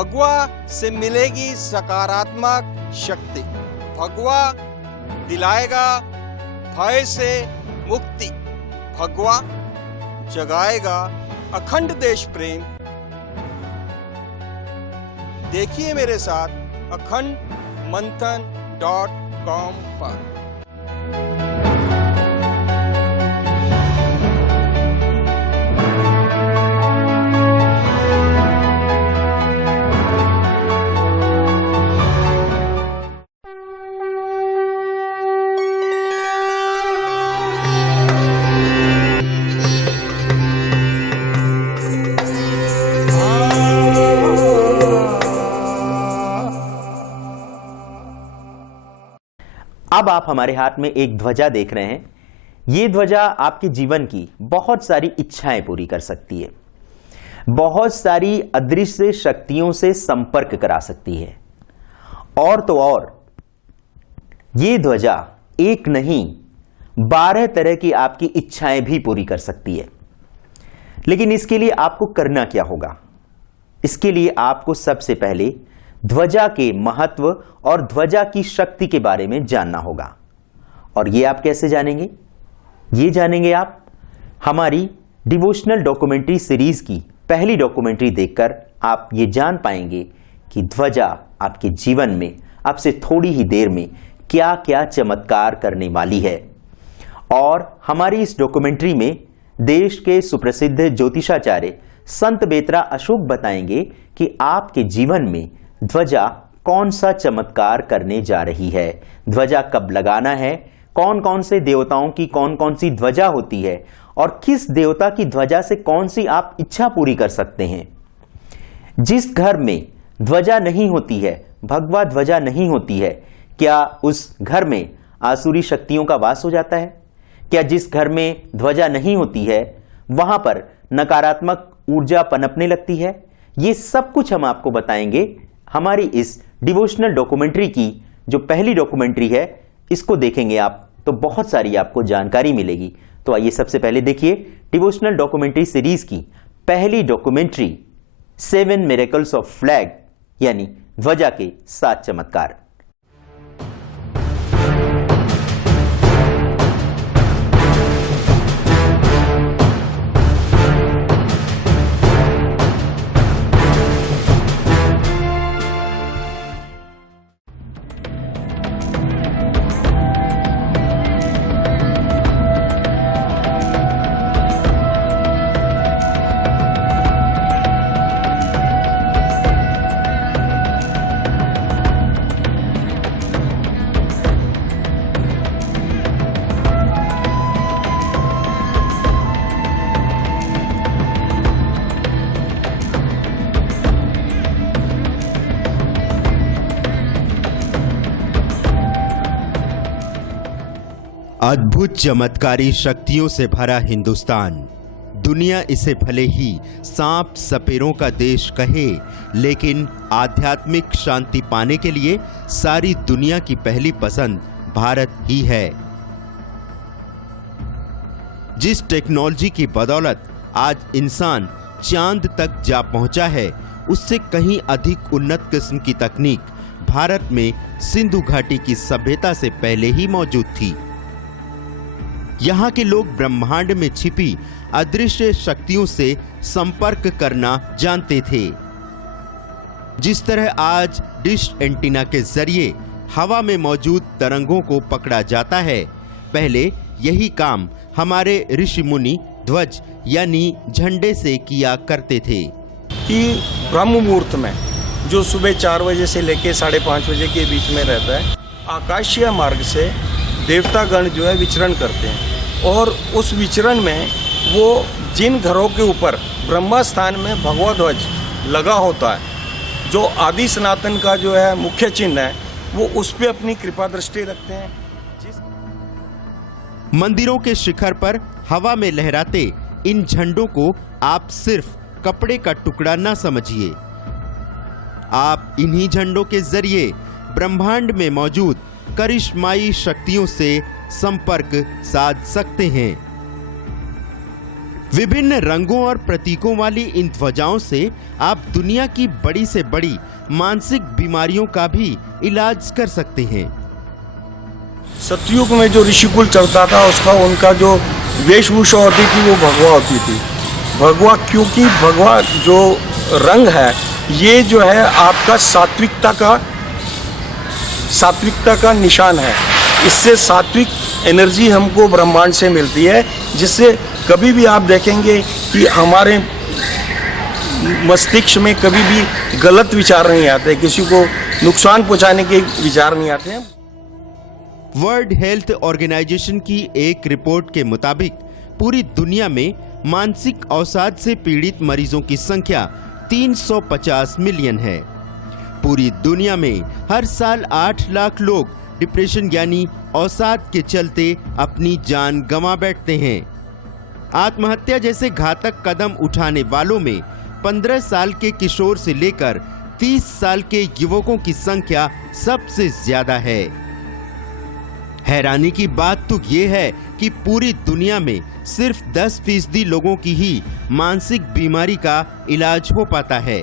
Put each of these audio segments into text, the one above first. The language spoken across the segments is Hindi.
भगवा से मिलेगी सकारात्मक शक्ति। भगवा दिलाएगा भय से मुक्ति। भगवा जगाएगा अखंड देश प्रेम। देखिए मेरे साथ akhandmanthan.com पर। अब आप हमारे हाथ में एक ध्वजा देख रहे हैं। ये ध्वजा आपके जीवन की बहुत सारी इच्छाएं पूरी कर सकती है, बहुत सारी अदृश्य शक्तियों से संपर्क करा सकती है। और तो और ये ध्वजा एक नहीं 12 तरह की आपकी इच्छाएं भी पूरी कर सकती है। लेकिन इसके लिए आपको करना क्या होगा? इसके लिए आपको सबसे पहले ध्वजा के महत्व और ध्वजा की शक्ति के बारे में जानना होगा। और ये आप कैसे जानेंगे? ये जानेंगे आप हमारी डिवोशनल डॉक्यूमेंट्री सीरीज की पहली डॉक्यूमेंट्री देखकर। आप ये जान पाएंगे कि ध्वजा आपके जीवन में अब से थोड़ी ही देर में क्या क्या चमत्कार करने वाली है। और हमारी इस डॉक्यूमेंट्री में देश के सुप्रसिद्ध ज्योतिषाचार्य संत बेतरा अशोक बताएंगे कि आपके जीवन में ध्वजा कौन सा चमत्कार करने जा रही है, ध्वजा कब लगाना है, कौन कौन से देवताओं की कौन कौन सी ध्वजा होती है और किस देवता की ध्वजा से कौन सी आप इच्छा पूरी कर सकते हैं। जिस घर में ध्वजा नहीं होती है, भगवा ध्वजा नहीं होती है, क्या उस घर में आसुरी शक्तियों का वास हो जाता है? क्या जिस घर में ध्वजा नहीं होती है वहां पर नकारात्मक ऊर्जा पनपने लगती है? ये सब कुछ हम आपको बताएंगे हमारी इस डिवोशनल डॉक्यूमेंट्री की जो पहली डॉक्यूमेंट्री है। इसको देखेंगे आप तो बहुत सारी आपको जानकारी मिलेगी। तो आइए सबसे पहले देखिए डिवोशनल डॉक्यूमेंट्री सीरीज की पहली डॉक्यूमेंट्री 7 मिरेकल्स ऑफ फ्लैग, यानी ध्वजा के 7 चमत्कार। अद्भुत चमत्कारी शक्तियों से भरा हिंदुस्तान। दुनिया इसे भले ही सांप सपेरों का देश कहे, लेकिन आध्यात्मिक शांति पाने के लिए सारी दुनिया की पहली पसंद भारत ही है। जिस टेक्नोलॉजी की बदौलत आज इंसान चांद तक जा पहुंचा है, उससे कहीं अधिक उन्नत किस्म की तकनीक भारत में सिंधु घाटी की सभ्यता से पहले ही मौजूद थी। यहाँ के लोग ब्रह्मांड में छिपी अदृश्य शक्तियों से संपर्क करना जानते थे। जिस तरह आज डिश एंटीना के जरिए हवा में मौजूद तरंगों को पकड़ा जाता है, पहले यही काम हमारे ऋषि मुनि ध्वज यानी झंडे से किया करते थे। कि ब्रह्म मुहूर्त में जो सुबह 4 बजे से लेकर 5:30 बजे के बीच में रहता है, आकाशीय मार्ग से देवतागण जो है विचरण करते हैं। और उस विचरण में वो जिन घरों के ऊपर ब्रह्मा स्थान में भगवा ध्वज लगा होता है, जो आदि सनातन का जो है मुख्य चिन्ह है, वो उस पे अपनी कृपा दृष्टि रखते हैं। मंदिरों के शिखर पर हवा में लहराते इन झंडों को आप सिर्फ कपड़े का टुकड़ा ना समझिए। आप इन्हीं झंडों के जरिए ब्रह्मांड में मौजूद करिश्माई शक्तियों से संपर्क साध सकते हैं। विभिन्न रंगों और प्रतीकों वाली इन ध्वजाओं से आप दुनिया की बड़ी से बड़ी मानसिक बीमारियों का भी इलाज कर सकते हैं। सतयुग में जो ऋषिकुल चलता था उसका उनका जो वेशभूषा होती थी वो भगवा होती थी। भगवा क्योंकि भगवा जो रंग है ये जो है आपका सात्विकता का निशान है। इससे सात्विक एनर्जी हमको ब्रह्मांड से मिलती है, जिससे कभी भी आप देखेंगे कि हमारे मस्तिष्क में कभी भी गलत विचार नहीं आते, किसी को नुकसान पहुंचाने के विचार नहीं आते हैं। वर्ल्ड हेल्थ ऑर्गेनाइजेशन की एक रिपोर्ट के मुताबिक पूरी दुनिया में मानसिक अवसाद से पीड़ित मरीजों की संख्या 350 मिलियन है। पूरी दुनिया में हर साल 8 लाख लोग डिप्रेशन यानी अवसाद के चलते अपनी जान गंवा बैठते हैं। आत्महत्या जैसे घातक कदम उठाने वालों में 15 साल के किशोर से लेकर 30 साल के युवकों की संख्या सबसे ज्यादा है। हैरानी की बात तो ये है कि पूरी दुनिया में सिर्फ 10% लोगों की ही मानसिक बीमारी का इलाज हो पाता है।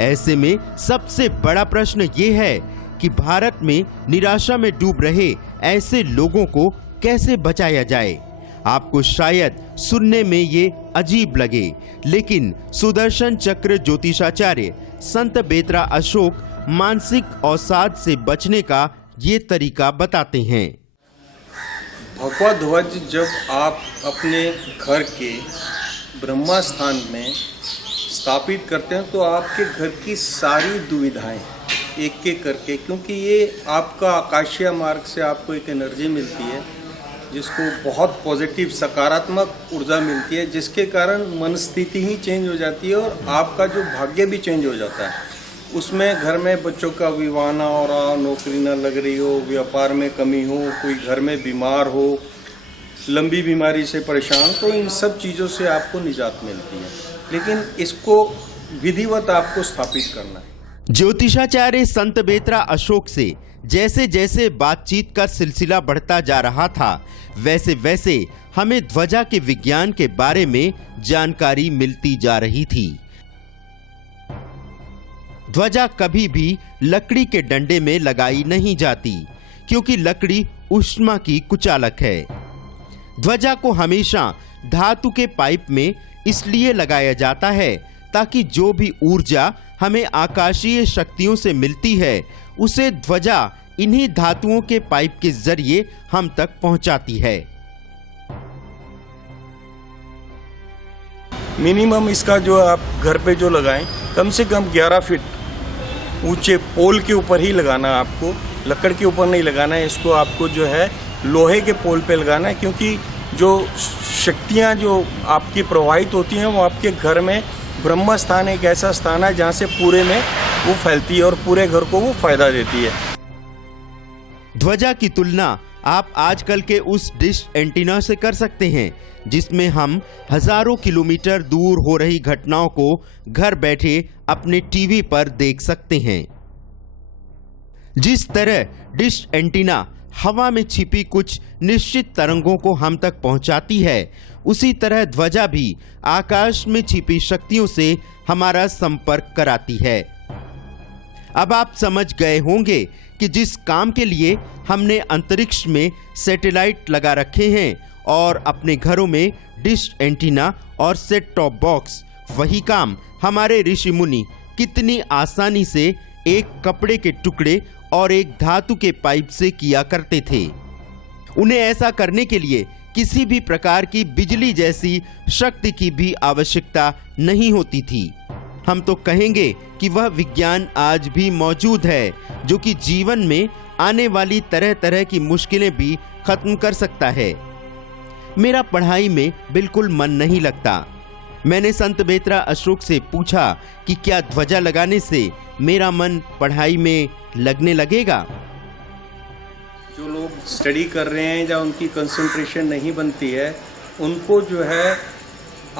ऐसे में सबसे बड़ा प्रश्न ये है कि भारत में निराशा में डूब रहे ऐसे लोगों को कैसे बचाया जाए। आपको शायद सुनने में ये अजीब लगे, लेकिन सुदर्शन चक्र ज्योतिषाचार्य संत बेतरा अशोक मानसिक अवसाद से बचने का ये तरीका बताते हैं। भगवा ध्वज जब आप अपने घर के ब्रह्मा स्थान में स्थापित करते हैं तो आपके घर की सारी दुविधाएं एक एक करके, क्योंकि ये आपका आकाशीय मार्ग से आपको एक एनर्जी मिलती है जिसको बहुत पॉजिटिव सकारात्मक ऊर्जा मिलती है, जिसके कारण मन स्थिति ही चेंज हो जाती है और आपका जो भाग्य भी चेंज हो जाता है। उसमें घर में बच्चों का विवाह ना हो रहा, नौकरी ना लग रही हो, व्यापार में कमी हो, कोई घर में बीमार हो, लंबी बीमारी से परेशान, तो इन सब चीज़ों से आपको निजात मिलती है। लेकिन इसको विधिवत आपको स्थापित करना है। ज्योतिषाचार्य संत बेतरा अशोक से जैसे जैसे बातचीत का सिलसिला बढ़ता जा रहा था, वैसे वैसे हमें ध्वजा के विज्ञान के बारे में जानकारी मिलती जा रही थी। ध्वजा कभी भी लकड़ी के डंडे में लगाई नहीं जाती, क्योंकि लकड़ी ऊष्मा की कुचालक है। ध्वजा को हमेशा धातु के पाइप में इसलिए लगाया जाता है ताकि जो भी ऊर्जा हमें आकाशीय शक्तियों से मिलती है उसे ध्वजा इन्हीं धातुओं के पाइप के जरिए हम तक पहुंचाती है। मिनिमम इसका जो आप घर पे जो लगाएं कम से कम 11 फीट ऊंचे पोल के ऊपर ही लगाना है आपको, लकड़ के ऊपर नहीं लगाना है। इसको आपको जो है लोहे के पोल पे लगाना है, क्योंकि जो शक्तियां जो आपकी प्रवाहित होती हैं वो आपके घर में, ब्रह्म स्थान एक ऐसा स्थान है जहाँ से पूरे में वो फैलती है और पूरे घर को वो फायदा देती है। ध्वजा की तुलना आप आजकल के उस डिश एंटीना से कर सकते हैं जिसमें हम हजारों किलोमीटर दूर हो रही घटनाओं को घर बैठे अपने टीवी पर देख सकते हैं। जिस तरह डिश एंटीना हवा में छिपी कुछ निश्चित तरंगों को हम तक पहुंचाती है, उसी तरह ध्वजा भी आकाश में छिपी शक्तियों से हमारा संपर्क कराती है। अब आप समझ गए होंगे कि जिस काम के लिए हमने अंतरिक्ष में सैटेलाइट लगा रखे हैं और अपने घरों में डिश एंटीना और सेट टॉप बॉक्स, वही काम हमारे ऋषि मुनि कितनी आसानी से एक कपड़े के टुकड़े और एक धातु के पाइप से किया करते थे। उन्हें ऐसा करने के लिए किसी भी प्रकार की बिजली जैसी शक्ति की भी आवश्यकता नहीं होती थी। हम तो कहेंगे कि वह विज्ञान आज भी मौजूद है जो कि जीवन में आने वाली तरह तरह की मुश्किलें भी खत्म कर सकता है। मेरा पढ़ाई में बिल्कुल मन नहीं लगता। मैंने संत बेतरा अशोक से पूछा कि क्या ध्वजा लगाने से मेरा मन पढ़ाई में लगने लगेगा। जो लोग स्टडी कर रहे हैं या उनकी कंसंट्रेशन नहीं बनती है, उनको जो है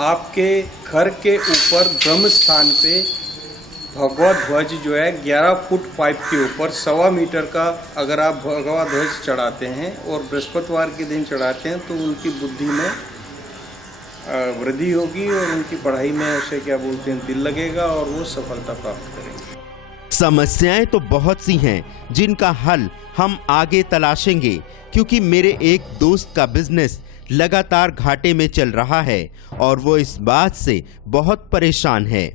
आपके घर के ऊपर ब्रह्म स्थान पे भगवा ध्वज जो है 11 फुट पाइप के ऊपर 1.25 मीटर का अगर आप भगवा ध्वज चढ़ाते हैं और बृहस्पतिवार के दिन चढ़ाते हैं तो उनकी बुद्धि में वृद्धि होगी और उनकी पढ़ाई में उसे क्या बोलते हैं दिल लगेगा और वो सफलता प्राप्त करेंगे। समस्याएं तो बहुत सी हैं जिनका हल हम आगे तलाशेंगे, क्योंकि मेरे एक दोस्त का बिजनेस लगातार घाटे में चल रहा है और वो इस बात से बहुत परेशान है।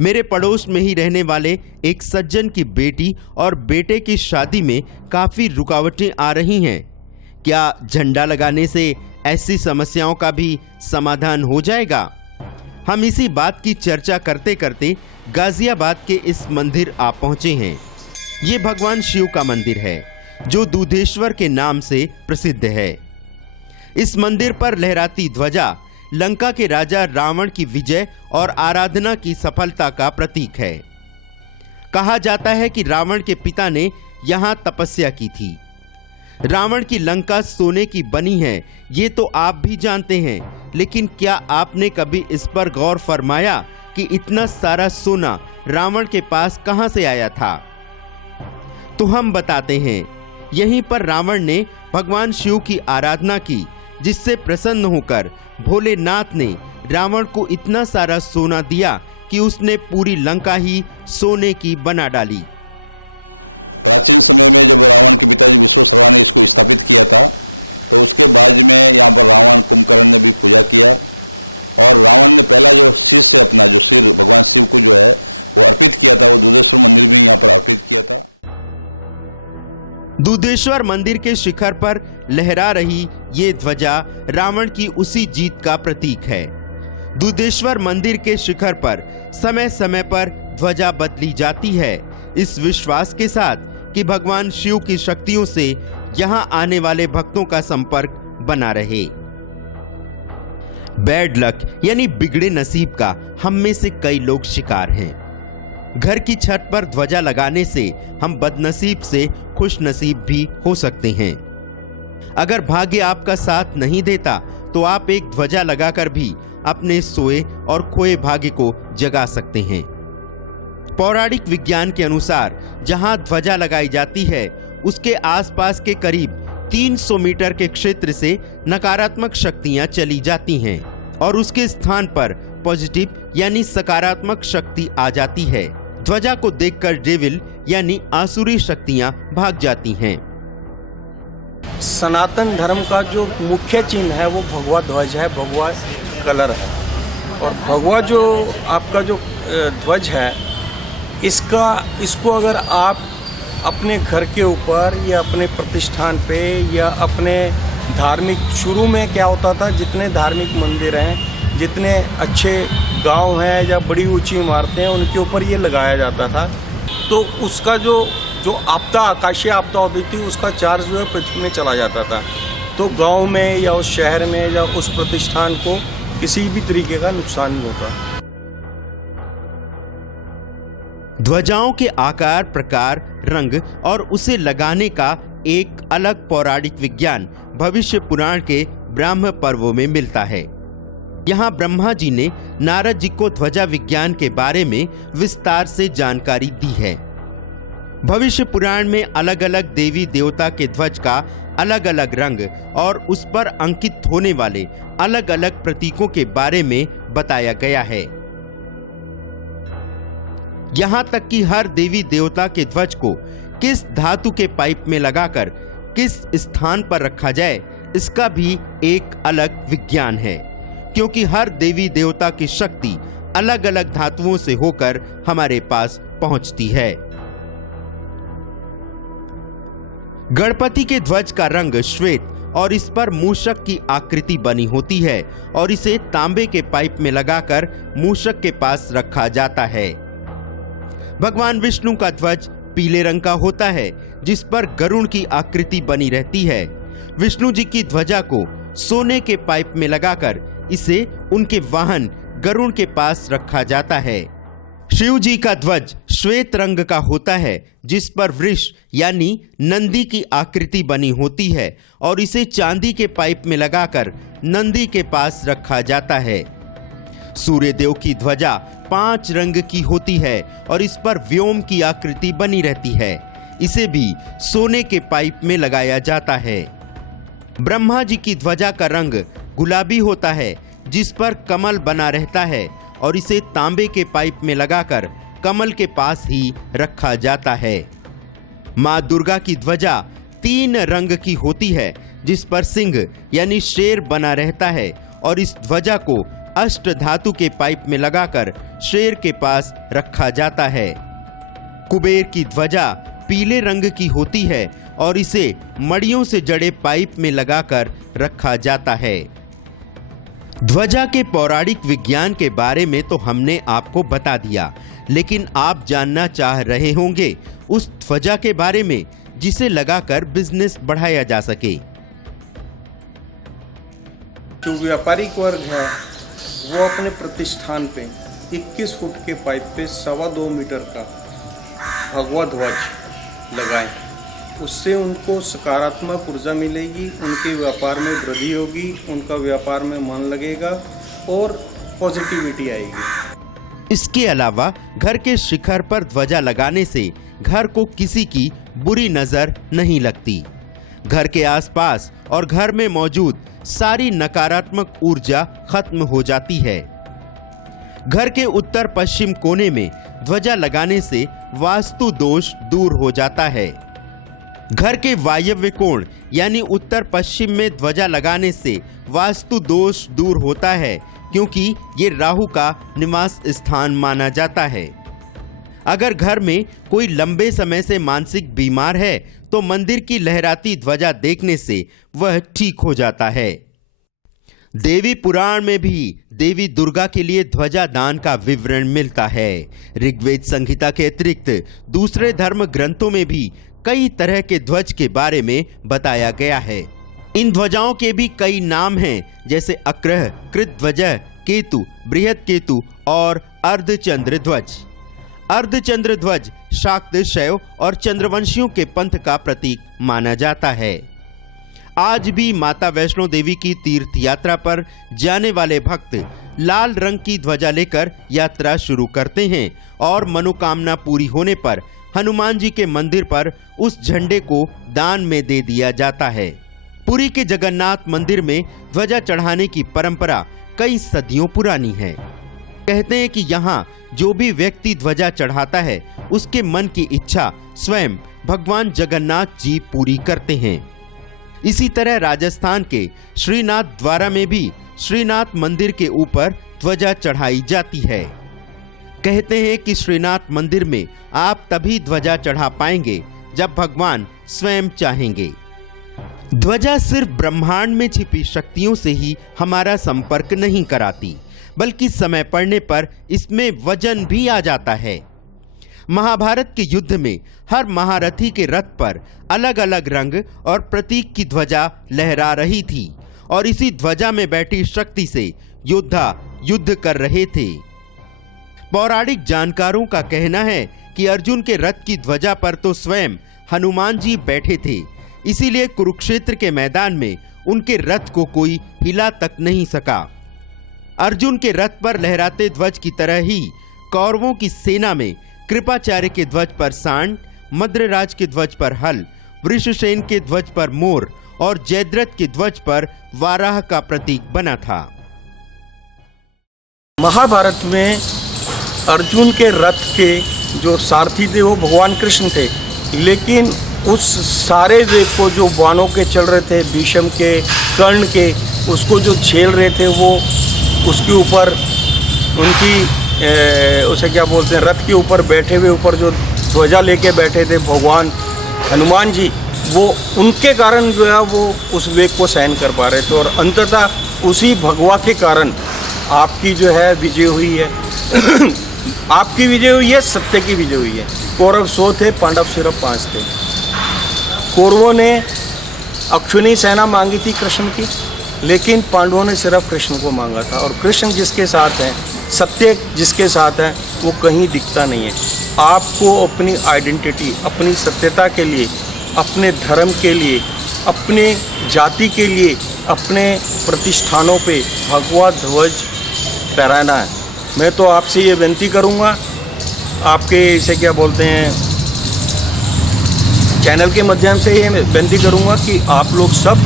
मेरे पड़ोस में ही रहने वाले एक सज्जन की बेटी और बेटे की शादी में काफी रुकावटें आ रही हैं। क्या झंडा लगाने से ऐसी समस्याओं का भी समाधान हो जाएगा? हम इसी बात की चर्चा करते करते गाजियाबाद के इस मंदिर आ पहुंचे हैं। ये भगवान शिव का मंदिर है जो दूधेश्वर के नाम से प्रसिद्ध है। इस मंदिर पर लहराती ध्वजा लंका के राजा रावण की विजय और आराधना की सफलता का प्रतीक है। कहा जाता है कि रावण के पिता ने यहाँ तपस्या की थी। रावण की लंका सोने की बनी है, ये तो आप भी जानते हैं, लेकिन क्या आपने कभी इस पर गौर फरमाया कि इतना सारा सोना रावण के पास कहां से आया था? तो हम बताते हैं। यहीं पर रावण ने भगवान शिव की आराधना की, जिससे प्रसन्न होकर भोलेनाथ ने रावण को इतना सारा सोना दिया कि उसने पूरी लंका ही सोने की बना डाली। दूधेश्वर मंदिर के शिखर पर लहरा रही ये ध्वजा रावण की उसी जीत का प्रतीक है। दूधेश्वर मंदिर के शिखर पर समय समय पर ध्वजा बदली जाती है, इस विश्वास के साथ कि भगवान शिव की शक्तियों से यहाँ आने वाले भक्तों का संपर्क बना रहे। बैड लक यानी बिगड़े नसीब का हम में से कई लोग शिकार हैं। घर की छत पर ध्वजा लगाने से हम बदनसीब से खुशनसीब भी हो सकते हैं। अगर भाग्य आपका साथ नहीं देता तो आप एक ध्वजा लगाकर भी अपने सोए और खोए भाग्य को जगा सकते हैं। पौराणिक विज्ञान के अनुसार जहां ध्वजा लगाई जाती है उसके आसपास के करीब 300 मीटर के क्षेत्र से नकारात्मक शक्तियां चली जाती हैं और उसके स्थान पर पॉजिटिव यानी सकारात्मक शक्ति आ जाती है। ध्वजा को देखकर डेविल यानी आसुरी शक्तियां भाग जाती हैं। सनातन धर्म का जो मुख्य चिन्ह है वो भगवा ध्वज है, भगवा कलर है। और भगवा जो आपका जो ध्वज है इसको अगर आप अपने घर के ऊपर या अपने प्रतिष्ठान पे या अपने धार्मिक, शुरू में क्या होता था, जितने धार्मिक मंदिर हैं, जितने अच्छे गांव हैं या बड़ी ऊंची इमारतें हैं, उनके ऊपर ये लगाया जाता था। तो उसका जो आपदा, आकाशीय आपदा होती थी, उसका चार्ज जो है पृथ्वी में चला जाता था। तो गांव में या उस शहर में या उस प्रतिष्ठान को किसी भी तरीके का नुकसान नहीं होता। ध्वजाओं के आकार, प्रकार, रंग और उसे लगाने का एक अलग पौराणिक विज्ञान भविष्य पुराण के ब्रह्म पर्वों में मिलता है। यहाँ ब्रह्मा जी ने नारद जी को ध्वजा विज्ञान के बारे में विस्तार से जानकारी दी है। भविष्य पुराण में अलग अलग देवी देवता के ध्वज का अलग अलग रंग और उस पर अंकित होने वाले अलग अलग प्रतीकों के बारे में बताया गया है। यहाँ तक कि हर देवी देवता के ध्वज को किस धातु के पाइप में लगाकर किस स्थान पर रखा जाए, इसका भी एक अलग विज्ञान है, क्योंकि हर देवी देवता की शक्ति अलग अलग धातुओं से होकर हमारे पास पहुंचती है। गणपति के ध्वज का रंग श्वेत और इस पर मूषक की आकृति बनी होती है और इसे तांबे के पाइप में लगाकर मूषक के पास रखा जाता है। भगवान विष्णु का ध्वज पीले रंग का होता है जिस पर गरुड़ की आकृति बनी रहती है। विष्णु जी की ध्वजा को सोने के पाइप में लगाकर इसे उनके वाहन गरुड़ के पास रखा जाता है। शिव जी का ध्वज श्वेत रंग का होता है जिस पर वृष यानी नंदी की आकृति बनी होती है और इसे चांदी के पाइप में लगाकर नंदी के पास रखा जाता है। सूर्यदेव की ध्वजा 5 रंग की होती है और इस पर व्योम की आकृति बनी रहती है। इसे भी सोने के पाइप में लगाया जाता है। ब्रह्मा जी की ध्वजा का रंग गुलाबी होता है जिस पर कमल बना रहता है और इसे तांबे के पाइप में लगाकर कमल के पास ही रखा जाता है। मां दुर्गा की ध्वजा 3 रंग की होती है, जिस पर सिंह यानी शेर बना रहता है और इस ध्वजा को अष्ट धातु के पाइप में लगाकर शेर के पास रखा जाता है। कुबेर की ध्वजा पीले रंग की होती है और इसे मड़ियों से जड़े पाइप में लगाकर रखा जाता है। ध्वजा के पौराणिक विज्ञान के बारे में तो हमने आपको बता दिया, लेकिन आप जानना चाह रहे होंगे उस ध्वजा के बारे में जिसे लगाकर बिजनेस बढ़ाया जा सके। जो व्यापारिक वर्ग है वो अपने प्रतिष्ठान पे 21 फुट के पाइप पे 2.25 मीटर का भगवा ध्वज लगाएं। उससे उनको सकारात्मक ऊर्जा मिलेगी, उनके व्यापार में वृद्धि होगी, उनका व्यापार में मन लगेगा और पॉजिटिविटी आएगी। इसके अलावा घर के शिखर पर ध्वजा लगाने से घर को किसी की बुरी नजर नहीं लगती। घर के आसपास और घर में मौजूद सारी नकारात्मक ऊर्जा खत्म हो जाती है। घर के उत्तर पश्चिम कोने में ध्वजा लगाने से वास्तु दोष दूर हो जाता है। घर के वायव्य कोण यानी उत्तर पश्चिम में ध्वजा लगाने से वास्तु दोष दूर होता है, क्योंकि ये राहु का निवास स्थान माना जाता है। अगर घर में कोई लंबे समय से मानसिक बीमार है तो मंदिर की लहराती ध्वजा देखने से वह ठीक हो जाता है। देवी पुराण में भी देवी दुर्गा के लिए ध्वजा दान का विवरण मिलता है। ऋग्वेद संहिता के अतिरिक्त दूसरे धर्म ग्रंथों में भी कई तरह के ध्वज के बारे में बताया गया है। इन ध्वजाओं के भी कई नाम हैं, जैसे अक्रह, कृतध्वज, केतु, बृहत केतु और अर्धचंद्र ध्वज। अर्धचंद्र ध्वज शाक्त, शैव और चंद्रवंशियों के पंथ का प्रतीक माना जाता है। आज भी माता वैष्णो देवी की तीर्थ यात्रा पर जाने वाले भक्त लाल रंग की ध्वजा लेकर यात्रा शुरू करते हैं और मनोकामना पूरी होने पर हनुमान जी के मंदिर पर उस झंडे को दान में दे दिया जाता है। पुरी के जगन्नाथ मंदिर में ध्वजा चढ़ाने की परंपरा कई सदियों पुरानी है। कहते हैं कि यहाँ जो भी व्यक्ति ध्वजा चढ़ाता है उसके मन की इच्छा स्वयं भगवान जगन्नाथ जी पूरी करते हैं। इसी तरह राजस्थान के श्रीनाथ द्वारा में भी श्रीनाथ मंदिर के ऊपर ध्वजा चढ़ाई जाती है। कहते हैं कि श्रीनाथ मंदिर में आप तभी ध्वजा चढ़ा पाएंगे जब भगवान स्वयं चाहेंगे। ध्वजा सिर्फ ब्रह्मांड में छिपी शक्तियों से ही हमारा संपर्क नहीं कराती, बल्कि समय पड़ने पर इसमें वजन भी आ जाता है। महाभारत के युद्ध में हर महारथी के रथ पर अलग अलग रंग और प्रतीक की ध्वजा लहरा रही थी और इसी ध्वजा में बैठी शक्ति से योद्धा युद्ध कर रहे थे। पौराणिक जानकारों का कहना है कि अर्जुन के रथ की ध्वजा पर तो स्वयं हनुमान जी बैठे थे, इसीलिए कुरुक्षेत्र के मैदान में उनके रथ को कोई हिला तक नहीं सका। अर्जुन के रथ पर लहराते ध्वज की तरह ही कौरवों की सेना में कृपाचार्य के ध्वज पर सांड, मद्रराज के ध्वज पर हल, वृषसेन के ध्वज पर मोर और जयद्रथ के ध्वज पर वाराह का प्रतीक बना था। महाभारत में अर्जुन के रथ के जो सारथी थे वो भगवान कृष्ण थे, लेकिन उस सारे वेग को जो बाणों के चल रहे थे, भीष्म के, कर्ण के, उसको जो झेल रहे थे वो उसके ऊपर उनकी उसे क्या बोलते हैं, रथ के ऊपर बैठे हुए ऊपर जो ध्वजा लेके बैठे थे भगवान हनुमान जी, वो उनके कारण जो है वो उस वेग को सहन कर पा रहे थे और अंततः उसी भगवा के कारण आपकी जो है विजय हुई है। आपकी विजय हुई है, सत्य की विजय हुई है। कौरव 100 थे, पांडव सिर्फ 5 थे। कौरवों ने अक्षुणी सेना मांगी थी कृष्ण की, लेकिन पांडवों ने सिर्फ कृष्ण को मांगा था और कृष्ण जिसके साथ हैं, सत्य जिसके साथ है, वो कहीं दिखता नहीं है। आपको अपनी आइडेंटिटी, अपनी सत्यता के लिए, अपने धर्म के लिए, अपने जाति के लिए, अपने प्रतिष्ठानों पे भगवा ध्वज फहराना है। मैं तो आपसे ये विनती करूँगा, आपके इसे क्या बोलते हैं, चैनल के माध्यम से ये विनती करूँगा कि आप लोग सब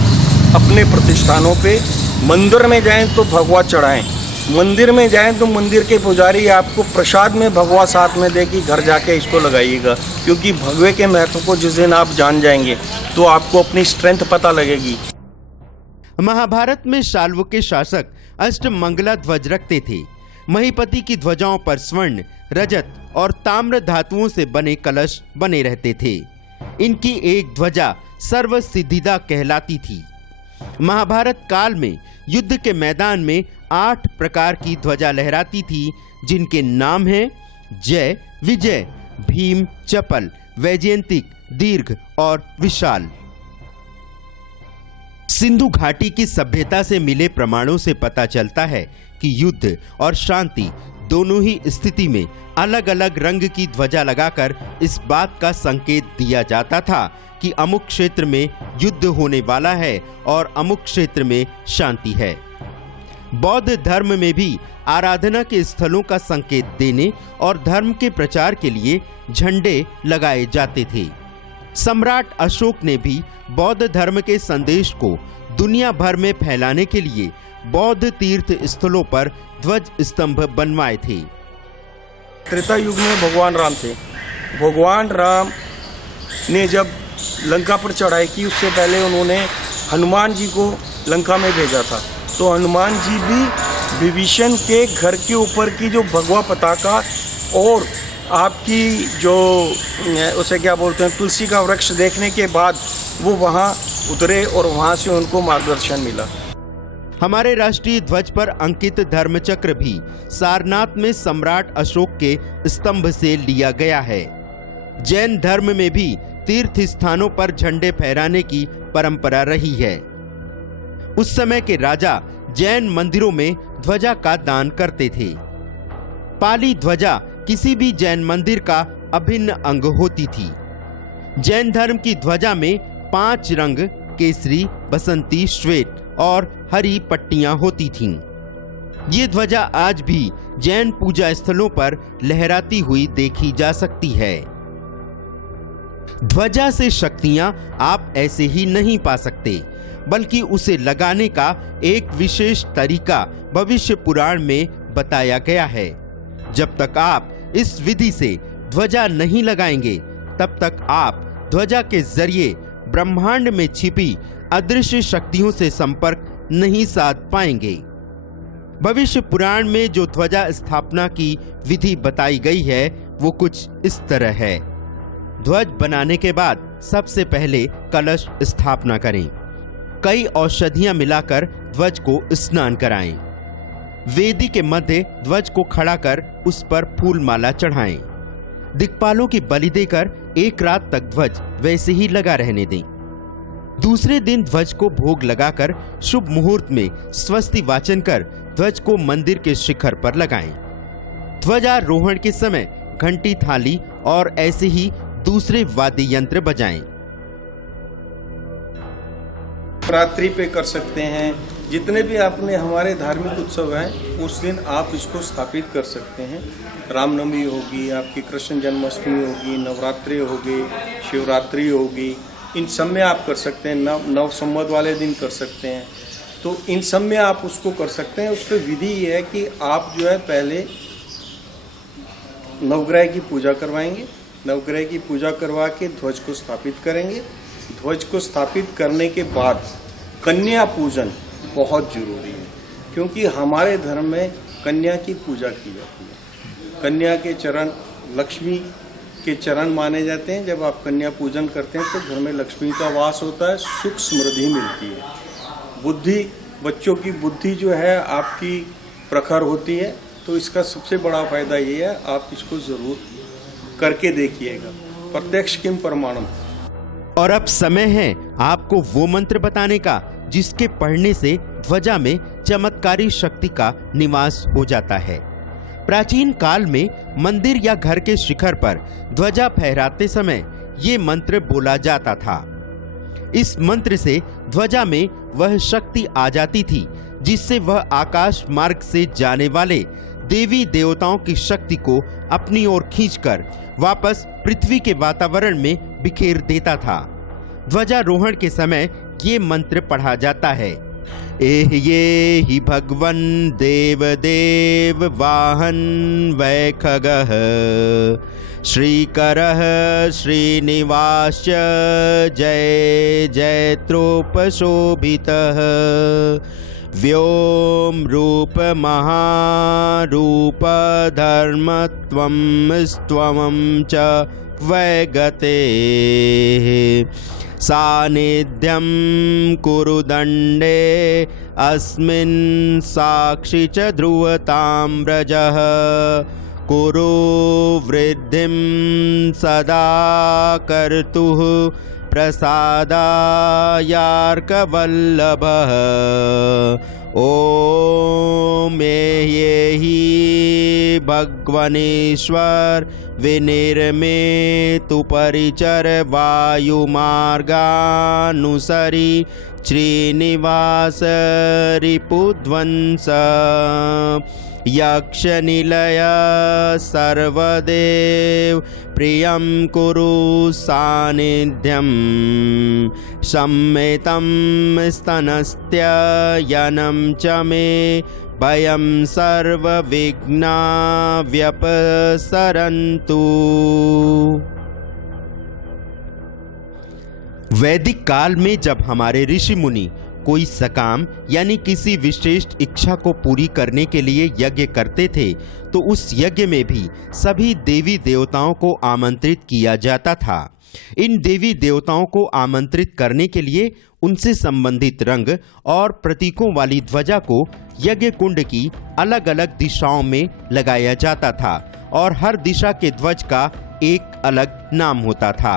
अपने प्रतिष्ठानों पे मंदिर में जाएं तो भगवा चढ़ाएं, मंदिर में जाएं तो मंदिर के पुजारी आपको प्रसाद में भगवा साथ में दे कि घर जाके इसको लगाइएगा, क्योंकि भगवे के महत्व को जिस दिन आप जान जाएंगे तो आपको अपनी स्ट्रेंथ पता लगेगी। महाभारत में शाल्व के शासक अष्टमंगला ध्वज रखते थे। महीपति की ध्वजाओं पर स्वर्ण, रजत और ताम्र धातुओं से बने कलश बने रहते थे। इनकी एक ध्वजा सर्व सिद्धिदा कहलाती थी। महाभारत काल में युद्ध के मैदान में 8 प्रकार की ध्वजा लहराती थी, जिनके नाम हैं जय, विजय, भीम, चपल, वैजयंतिक, दीर्घ और विशाल। सिंधु घाटी की सभ्यता से मिले प्रमाणों से पता चलता है कि युद्ध और शांति दोनों ही स्थिति में अलग अलग रंग की ध्वजा लगाकर इस बात का संकेत दिया जाता था कि अमुक क्षेत्र में युद्ध होने वाला है और अमुक क्षेत्र में शांति है। बौद्ध धर्म में भी आराधना के स्थलों का संकेत देने और धर्म के प्रचार के लिए झंडे लगाए जाते थे। सम्राट अशोक ने भी बौद्ध धर्म के संदेश को दुनिया भर में फैलाने के लिए बौद्ध तीर्थ स्थलों पर ध्वज स्तंभ बनवाए थे। त्रेता युग में भगवान राम थे। भगवान राम ने जब लंका पर चढ़ाई की, उससे पहले उन्होंने हनुमान जी को लंका में भेजा था। तो हनुमान जी भी विभीषण के घर के ऊपर की जो भगवा पताका और आपकी जो उसे क्या बोलते हैं तुलसी का वृक्ष देखने के बाद वो वहाँ उतरे और वहाँ से उनको मार्गदर्शन मिला। हमारे राष्ट्रीय ध्वज पर अंकित धर्मचक्र भी सारनाथ में सम्राट अशोक के स्तंभ से लिया गया है। जैन धर्म में भी तीर्थ स्थानों पर झंडे फहराने की परंपरा रही है। उस समय के राजा जैन मंदिरों में ध्वजा का दान करते थे। पाली ध्वजा किसी भी जैन मंदिर का अभिन्न अंग होती थी। जैन धर्म की ध्वजा में 5 रंग केसरी, बसंती, श्वेत और हरी पट्टियां होती थीं। ये ध्वजा आज भी जैन पूजा स्थलों पर लहराती हुई देखी जा सकती है। ध्वजा से शक्तियां आप ऐसे ही नहीं पा सकते, बल्कि उसे लगाने का एक विशेष तरीका भविष्य पुराण में बताया गया है। जब तक आप इस विधि से ध्वजा नहीं लगाएंगे, तब तक आप ध्वजा के जरिए ब्रह्मांड में छिपी अदृश्य शक्तियों से संपर्क नहीं साध पाएंगे। भविष्य पुराण में जो ध्वजा स्थापना की विधि बताई गई है वो कुछ इस तरह है। ध्वज बनाने के बाद सबसे पहले कलश स्थापना करें। कई औषधियां मिलाकर ध्वज को स्नान कराएं। वेदी के मध्य ध्वज को खड़ा कर उस पर फूल माला चढ़ाएं। दिक्पालों की बलि देकर 1 रात तक ध्वज वैसे ही लगा रहने दें। दूसरे दिन ध्वज को भोग लगाकर शुभ मुहूर्त में स्वस्ति वाचन कर ध्वज को मंदिर के शिखर पर लगाएं। ध्वजारोहण के समय घंटी, थाली और ऐसे ही दूसरे वाद्य यंत्र बजाएं। रात्रि पे कर सकते हैं। जितने भी आपने हमारे धार्मिक उत्सव हैं उस दिन आप इसको स्थापित कर सकते हैं। रामनवमी होगी, आपकी कृष्ण जन्माष्टमी होगी, नवरात्रि होगी, शिवरात्रि होगी, इन सब में आप कर सकते हैं। नव संवत वाले दिन कर सकते हैं। तो इन सब में आप उसको कर सकते हैं। उसकी विधि ये है कि आप जो है पहले नवग्रह की पूजा करवाएंगे। नवग्रह की पूजा करवा के ध्वज को स्थापित करेंगे। ध्वज को स्थापित करने के बाद कन्या पूजन बहुत जरूरी है, क्योंकि हमारे धर्म में कन्या की पूजा की जाती है। कन्या के चरण लक्ष्मी के चरण माने जाते हैं। जब आप कन्या पूजन करते हैं तो घर में लक्ष्मी का वास होता है, सुख समृद्धि मिलती है। बुद्धि, बच्चों की बुद्धि जो है आपकी प्रखर होती है। तो इसका सबसे बड़ा फायदा ये है, आप इसको जरूर करके देखिएगा। प्रत्यक्ष किम प्रमाणम। और अब समय है आपको वो मंत्र बताने का जिसके पढ़ने से ध्वजा में चमत्कारी शक्ति का निवास हो जाता है। प्राचीन काल में मंदिर या घर के शिखर पर ध्वजा फहराते समय ये मंत्र बोला जाता था। इस मंत्र से ध्वजा में वह शक्ति आ जाती थी जिससे वह आकाश मार्ग से जाने वाले देवी देवताओं की शक्ति को अपनी ओर खींचकर वापस पृथ्वी के वातावरण में बिखेर देता था। ध्वजारोहण के समय ये मंत्र पढ़ा जाता है। एह्ये हि भगवन् देवदेव वाहन वै खगः श्रीकरः श्रीनिवास जय जयत्रोपशोभितः व्योम रूप महारूप धर्मत्वं स्त्वमं च वैगते सानिध्यं कुरु दण्डे अस्मिन् साक्षी च ध्रुवतां व्रजः कुरु वृद्धिं सदा कर्तुः प्रसादायार्कवल्लभः ॐ एहि भगवनेश्वर विनिर्मेतु परिचर वायुमार्गानुसरी श्रीनिवास रिपुध्वंस यक्षनिलय सर्वदेव प्रियं कुरु सानिध्यं सम्मेतं स्तनस्त्ययनं च मे भयं सर्वविघ्ना व्यपसरन्तु। वैदिक काल में जब हमारे ऋषि मुनि कोई सकाम यानी किसी विशेष इच्छा को पूरी करने के लिए यज्ञ करते थे तो उस यज्ञ में भी सभी देवी देवताओं को आमंत्रित किया जाता था। इन देवी देवताओं को आमंत्रित करने के लिए उनसे संबंधित रंग और प्रतीकों वाली ध्वजा को यज्ञ कुंड की अलग अलग दिशाओं में लगाया जाता था और हर दिशा के ध्वज का एक अलग नाम होता था।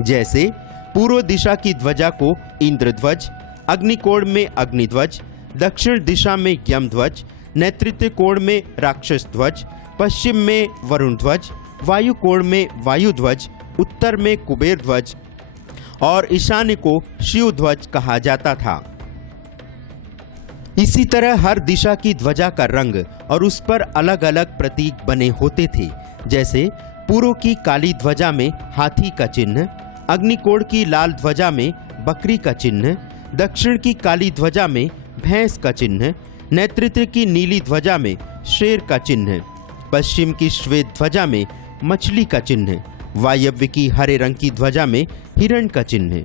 जैसे पूर्व दिशा की ध्वजा को इंद्रध्वज, अग्निकोण में अग्निध्वज, दक्षिण दिशा में यमध्वज, नैऋत्य कोण में राक्षस ध्वज, पश्चिम में वरुण ध्वज, वायु कोण में वायु ध्वज, उत्तर में कुबेर ध्वज और ईशान्य को शिव ध्वज कहा जाता था। इसी तरह हर दिशा की ध्वजा का रंग और उस पर अलग अलग प्रतीक बने होते थे। जैसे पूर्व की काली ध्वजा में हाथी का चिन्ह, अग्निकोण की लाल ध्वजा में बकरी का चिन्ह, दक्षिण की काली ध्वजा में भैंस का चिन्ह, नैऋत्य की नीली ध्वजा में शेर का चिन्ह, पश्चिम की श्वेत ध्वजा में मछली का चिन्ह, वायव्य की हरे रंग की ध्वजा में हिरण का चिन्ह,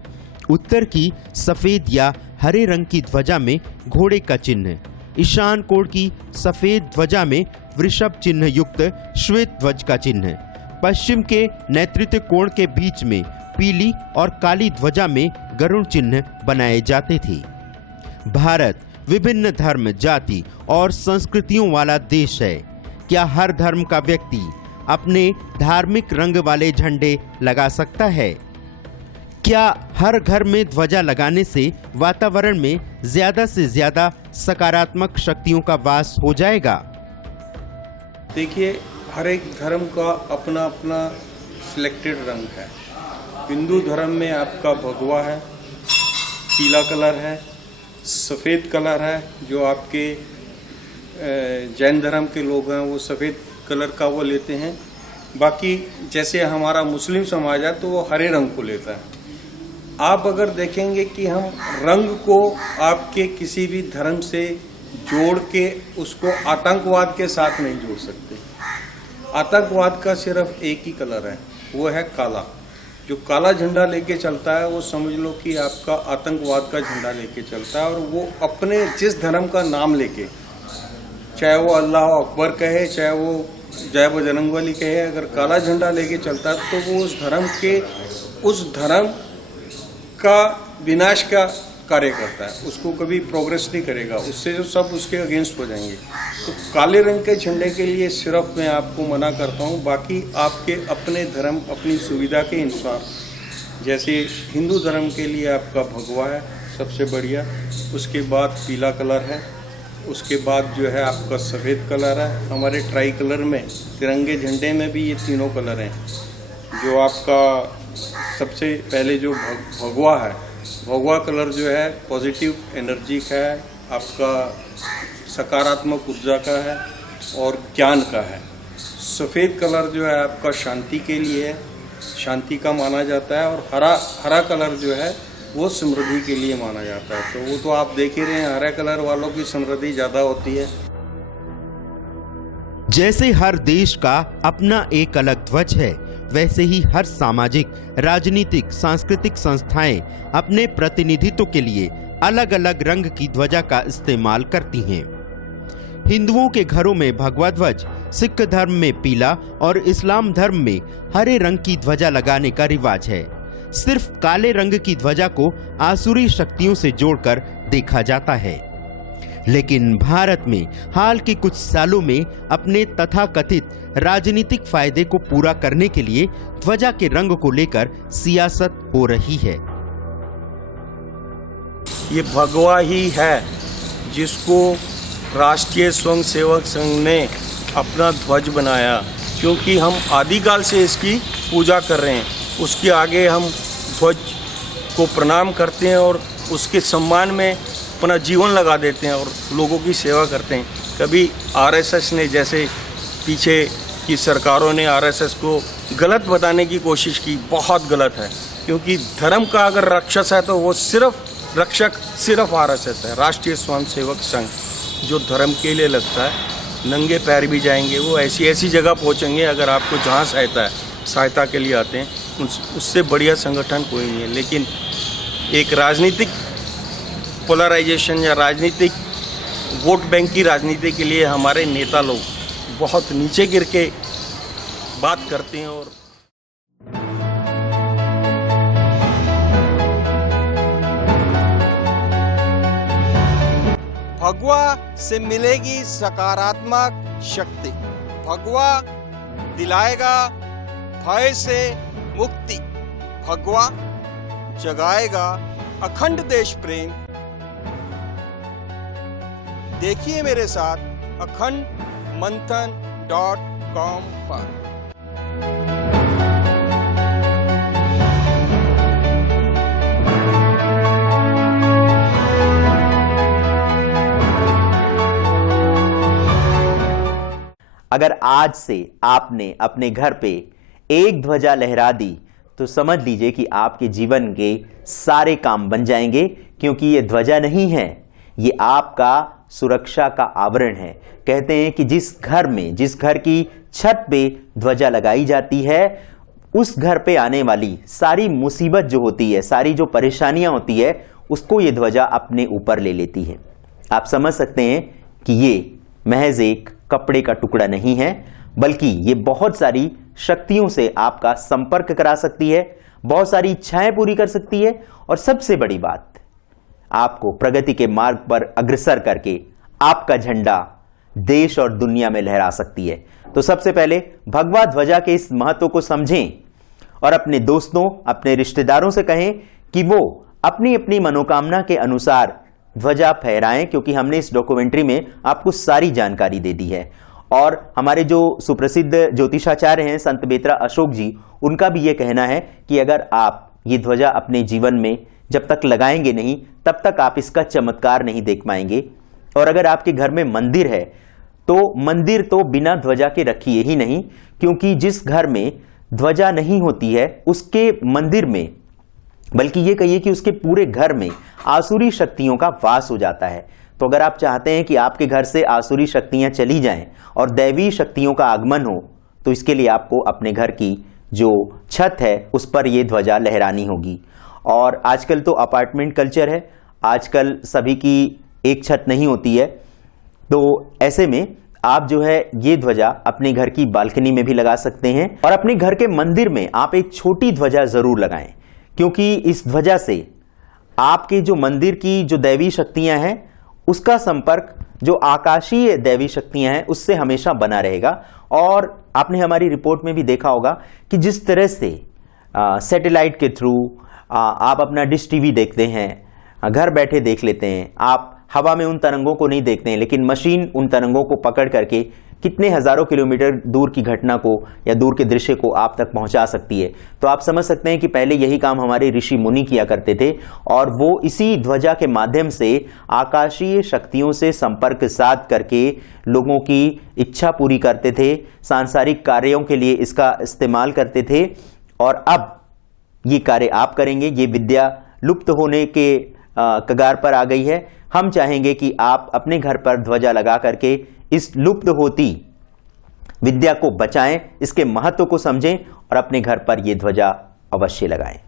उत्तर की सफेद या हरे रंग की ध्वजा में घोड़े का चिन्ह, ईशान कोण की सफेद ध्वजा में वृषभ चिन्ह युक्त श्वेत ध्वज का चिन्ह, पश्चिम के नैऋत्य कोण के बीच में पीली और काली ध्वजा में गरुड़ चिन्ह बनाए जाते थे। भारत विभिन्न धर्म, जाति और संस्कृतियों वाला देश है। क्या हर धर्म का व्यक्ति अपने धार्मिक रंग वाले झंडे लगा सकता है? क्या हर घर में ध्वजा लगाने से वातावरण में ज्यादा से ज्यादा सकारात्मक शक्तियों का वास हो जाएगा? देखिए, हर एक धर्म का अपना अपना सिलेक्टेड रंग है। हिंदू धर्म में आपका भगवा है, पीला कलर है, सफ़ेद कलर है। जो आपके जैन धर्म के लोग हैं वो सफ़ेद कलर का वो लेते हैं। बाकी जैसे हमारा मुस्लिम समाज है तो वो हरे रंग को लेता है। आप अगर देखेंगे कि हम रंग को आपके किसी भी धर्म से जोड़ के उसको आतंकवाद के साथ नहीं जोड़ सकते। आतंकवाद का सिर्फ एक ही कलर है, वो है काला। जो काला झंडा लेके चलता है वो समझ लो कि आपका आतंकवाद का झंडा लेके चलता है। और वो अपने जिस धर्म का नाम लेके, चाहे वो अल्लाह अकबर कहे, चाहे वो जय बजरंगबली कहे, अगर काला झंडा लेके चलता है तो वो उस धर्म का विनाश का कार्य करता है। उसको कभी प्रोग्रेस नहीं करेगा, उससे जो सब उसके अगेंस्ट हो जाएंगे। तो काले रंग के झंडे के लिए सिर्फ मैं आपको मना करता हूँ। बाकी आपके अपने धर्म अपनी सुविधा के अनुसार, जैसे हिंदू धर्म के लिए आपका भगवा है सबसे बढ़िया, उसके बाद पीला कलर है, उसके बाद जो है आपका सफ़ेद कलर है। हमारे ट्राई कलर में तिरंगे झंडे में भी ये तीनों कलर हैं। जो आपका सबसे पहले जो भगवा है, भगवा कलर जो है पॉजिटिव एनर्जी का है, आपका सकारात्मक ऊर्जा का है और ज्ञान का है। सफ़ेद कलर जो है आपका शांति के लिए है, शांति का माना जाता है। और हरा कलर जो है वो समृद्धि के लिए माना जाता है। तो वो तो आप देख ही रहे हैं, हरे कलर वालों की समृद्धि ज़्यादा होती है। जैसे हर देश का अपना एक अलग ध्वज है, वैसे ही हर सामाजिक, राजनीतिक, सांस्कृतिक संस्थाएं अपने प्रतिनिधित्व के लिए अलग अलग रंग की ध्वजा का इस्तेमाल करती हैं। हिंदुओं के घरों में भगवा ध्वज, सिख धर्म में पीला और इस्लाम धर्म में हरे रंग की ध्वजा लगाने का रिवाज है। सिर्फ काले रंग की ध्वजा को आसुरी शक्तियों से जोड़कर देखा जाता है। लेकिन भारत में हाल के कुछ सालों में अपने तथाकथित राजनीतिक फायदे को पूरा करने के लिए ध्वजा के रंग को लेकर सियासत हो रही है। ये भगवा ही है जिसको राष्ट्रीय स्वयंसेवक संघ ने अपना ध्वज बनाया, क्योंकि हम आदिकाल से इसकी पूजा कर रहे हैं। उसके आगे हम ध्वज को प्रणाम करते हैं और उसके सम्मान में अपना जीवन लगा देते हैं और लोगों की सेवा करते हैं। कभी आरएसएस ने, जैसे पीछे की सरकारों ने आरएसएस को गलत बताने की कोशिश की, बहुत गलत है। क्योंकि धर्म का अगर रक्षक है तो वो सिर्फ आरएसएस है, राष्ट्रीय स्वयंसेवक संघ, जो धर्म के लिए लगता है। नंगे पैर भी जाएंगे, वो ऐसी जगह पहुंचेंगे अगर आपको जहां सहायता के लिए आते हैं, उससे बढ़िया संगठन कोई नहीं है। लेकिन एक राजनीतिक पोलराइजेशन या राजनीतिक वोट बैंक की राजनीति के लिए हमारे नेता लोग बहुत नीचे गिर के बात करते हैं। और भगवा से मिलेगी सकारात्मक शक्ति। भगवा दिलाएगा भय से मुक्ति। भगवा जगाएगा अखंड देश प्रेम। देखिए मेरे साथ akhandmanthan.com पर। अगर आज से आपने अपने घर पे एक ध्वजा लहरा दी तो समझ लीजिए कि आपके जीवन के सारे काम बन जाएंगे, क्योंकि ये ध्वजा नहीं है, ये आपका सुरक्षा का आवरण है। कहते हैं कि जिस घर की छत पे ध्वजा लगाई जाती है, उस घर पे आने वाली सारी मुसीबत जो होती है, सारी जो परेशानियां होती है, उसको ये ध्वजा अपने ऊपर ले लेती है। आप समझ सकते हैं कि ये महज एक कपड़े का टुकड़ा नहीं है, बल्कि ये बहुत सारी शक्तियों से आपका संपर्क करा सकती है, बहुत सारी इच्छाएं पूरी कर सकती है, और सबसे बड़ी बात, आपको प्रगति के मार्ग पर अग्रसर करके आपका झंडा देश और दुनिया में लहरा सकती है। तो सबसे पहले भगवा ध्वजा के इस महत्व को समझें और अपने दोस्तों, अपने रिश्तेदारों से कहें कि वो अपनी अपनी मनोकामना के अनुसार ध्वजा फहराएं, क्योंकि हमने इस डॉक्यूमेंट्री में आपको सारी जानकारी दे दी है। और हमारे जो सुप्रसिद्ध ज्योतिषाचार्य हैं संत बेतरा अशोक जी, उनका भी ये कहना है कि अगर आप ये ध्वजा अपने जीवन में जब तक लगाएंगे नहीं, तब तक आप इसका चमत्कार नहीं देख पाएंगे। और अगर आपके घर में मंदिर है तो मंदिर तो बिना ध्वजा के रखिए ही नहीं, क्योंकि जिस घर में ध्वजा नहीं होती है उसके मंदिर में, बल्कि ये कहिए कि उसके पूरे घर में आसुरी शक्तियों का वास हो जाता है। तो अगर आप चाहते हैं कि आपके घर से आसुरी शक्तियां चली जाएं और दैवी शक्तियों का आगमन हो, तो इसके लिए आपको अपने घर की जो छत है उस पर यह ध्वजा लहरानी होगी। और आजकल तो अपार्टमेंट कल्चर है, आजकल सभी की एक छत नहीं होती है, तो ऐसे में आप जो है ये ध्वजा अपने घर की बालकनी में भी लगा सकते हैं। और अपने घर के मंदिर में आप एक छोटी ध्वजा जरूर लगाएं, क्योंकि इस ध्वजा से आपके जो मंदिर की जो दैवी शक्तियां हैं उसका संपर्क जो आकाशीय दैवी शक्तियां हैं उससे हमेशा बना रहेगा। और आपने हमारी रिपोर्ट में भी देखा होगा कि जिस तरह से सैटेलाइट के थ्रू आप अपना डिश टीवी देखते हैं, घर बैठे देख लेते हैं, आप हवा में उन तरंगों को नहीं देखते हैं, लेकिन मशीन उन तरंगों को पकड़ करके कितने हजारों किलोमीटर दूर की घटना को या दूर के दृश्य को आप तक पहुंचा सकती है। तो आप समझ सकते हैं कि पहले यही काम हमारे ऋषि मुनि किया करते थे, और वो इसी ध्वजा के माध्यम से आकाशीय शक्तियों से संपर्क साध करके लोगों की इच्छा पूरी करते थे, सांसारिक कार्यों के लिए इसका इस्तेमाल करते थे। और अब ये कार्य आप करेंगे, ये विद्या लुप्त होने के कगार पर आ गई है। हम चाहेंगे कि आप अपने घर पर ध्वजा लगा करके इस लुप्त होती विद्या को बचाएं, इसके महत्व को समझें और अपने घर पर यह ध्वजा अवश्य लगाएं।